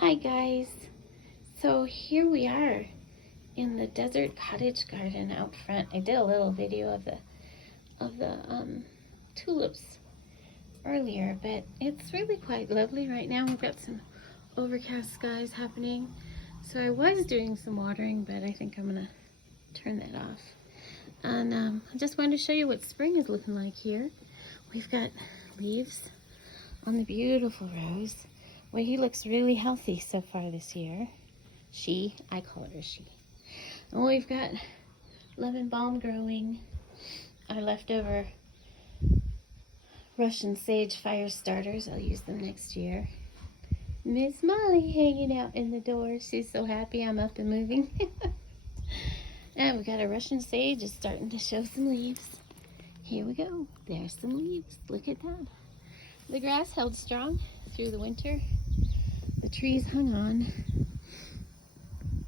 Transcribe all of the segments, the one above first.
Hi guys, so here we are in the desert cottage garden out front. I did a little video of the tulips earlier, but it's really quite lovely right now. We've got some overcast skies happening, so I was doing some watering, but I think I'm gonna turn that off. And I just wanted to show you what spring is looking like here. We've got leaves on the beautiful rose. Well, he looks really healthy so far this year. I call her a she. And we've got lemon balm growing. Our leftover Russian sage fire starters. I'll use them next year. Miss Molly hanging out in the door. She's so happy I'm up and moving. And we got our Russian sage is starting to show some leaves. Here we go. There's some leaves. Look at that. The grass held strong through the winter. The trees hung on.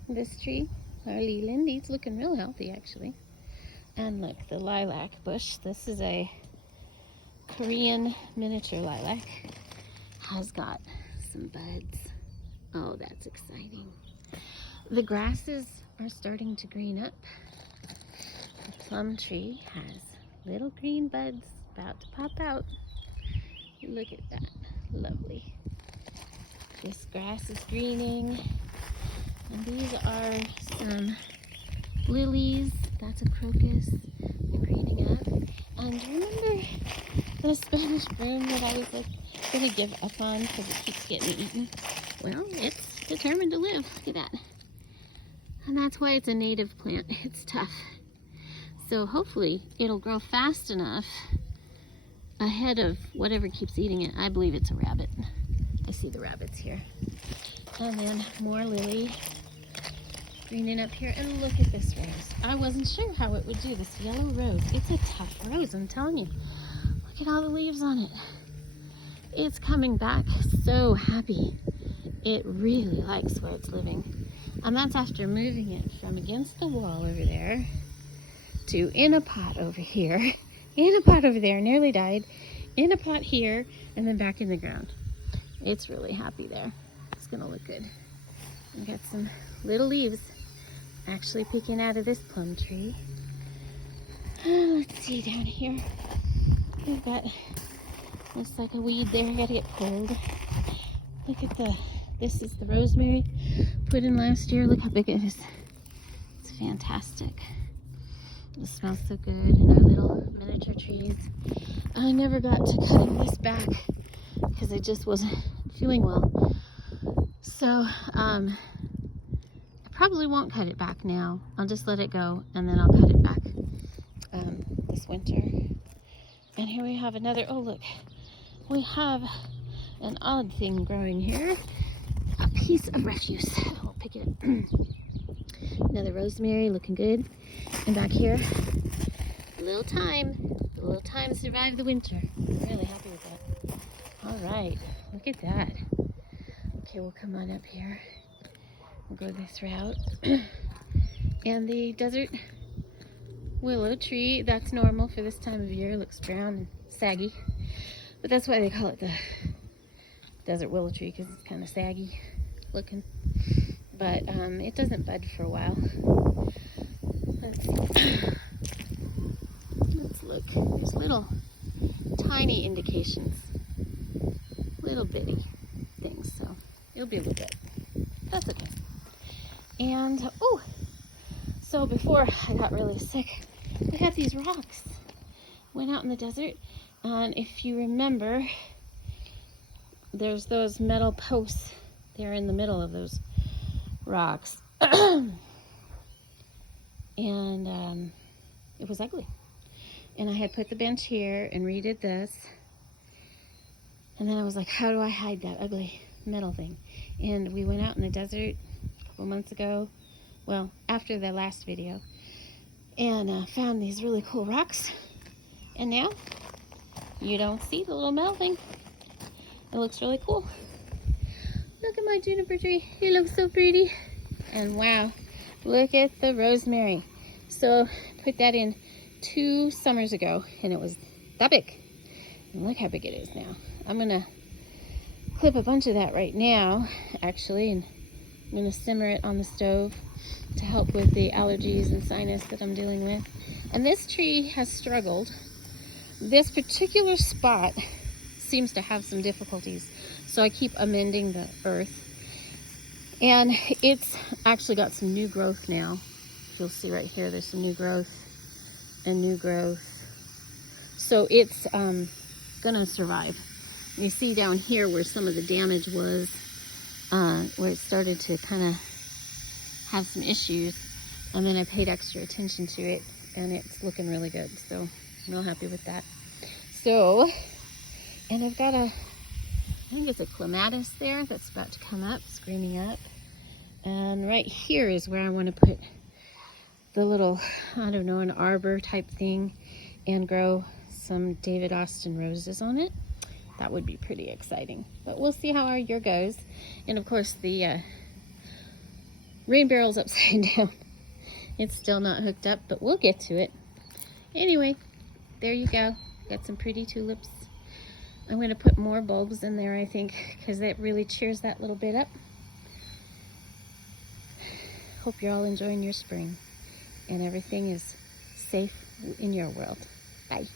This tree, our Leland, he's looking real healthy actually. And look, the lilac bush. This is a Korean miniature lilac. Has got some buds. Oh, that's exciting. The grasses are starting to green up. The plum tree has little green buds about to pop out. Look at that. Lovely. This grass is greening. And these are some lilies. That's a crocus. They're greening up. And remember the Spanish broom that I was like going to give up on because it keeps getting eaten? Well, it's determined to live. Look at that. And that's why it's a native plant. It's tough. So hopefully it'll grow fast enough ahead of whatever keeps eating it. I believe it's a rabbit. I see the rabbits here. And then more lily greening up here. And look at this rose. I wasn't sure how it would do, this yellow rose. It's a tough rose, I'm telling you. Look at all the leaves on it. It's coming back so happy. It really likes where it's living. And that's after moving it from against the wall over there to in a pot over here. In a pot over there, nearly died. In a pot here, and then back in the ground. It's really happy there. It's gonna look good. We got some little leaves actually peeking out of this plum tree. Let's see down here. We've got, looks like a weed there. I gotta get pulled. Look at this is the rosemary put in last year. Look how big it is. It's fantastic. It smells so good in our little miniature trees. I never got to cutting this back because I just wasn't feeling well. So I probably won't cut it back now. I'll just let it go and then I'll cut it back this winter. And here we have another, oh look, we have an odd thing growing here. A piece of refuse. I'll pick it up. Another rosemary looking good. And back here, a little thyme. The little thyme survived the winter. I'm really happy with that. All right, look at that. Okay, we'll come on up here. We'll go this route. And the desert willow tree, that's normal for this time of year. It looks brown and saggy. But that's why they call it the desert willow tree, because it's kind of saggy looking. But it doesn't bud for a while. Let's see. Let's look. There's little tiny indications. Little bitty things, so it'll be a little bit. That's okay. And, oh, so before I got really sick, we had these rocks. Went out in the desert, and if you remember, there's those metal posts. They're in the middle of those rocks. And it was ugly. And I had put the bench here and redid this. And then I was like, how do I hide that ugly metal thing? And we went out in the desert a couple months ago. Well, after the last video. And found these really cool rocks. And now, you don't see the little metal thing. It looks really cool. Look at my juniper tree. It looks so pretty. And wow, look at the rosemary. So put that in 2 summers ago and it was that big. And look how big it is now. I'm gonna clip a bunch of that right now, actually, and I'm going to simmer it on the stove to help with the allergies and sinus that I'm dealing with. And this tree has struggled. This particular spot seems to have some difficulties, so I keep amending the earth. And it's actually got some new growth now. You'll see right here, there's some new growth and new growth. So it's gonna survive. You see down here where some of the damage was, where it started to kind of have some issues, and then I paid extra attention to it, and it's looking really good. So I'm real happy with that. So, and I've got I think it's a clematis there that's about to come up, screaming up. And right here is where I want to put the little, I don't know, an arbor type thing, and grow some David Austin roses on it. That would be pretty exciting. But we'll see how our year goes. And of course the rain barrel's upside down. It's still not hooked up, but we'll get to it. Anyway, there you go. Got some pretty tulips. I'm going to put more bulbs in there, I think, because that really cheers that little bit up. Hope you're all enjoying your spring and everything is safe in your world. Bye.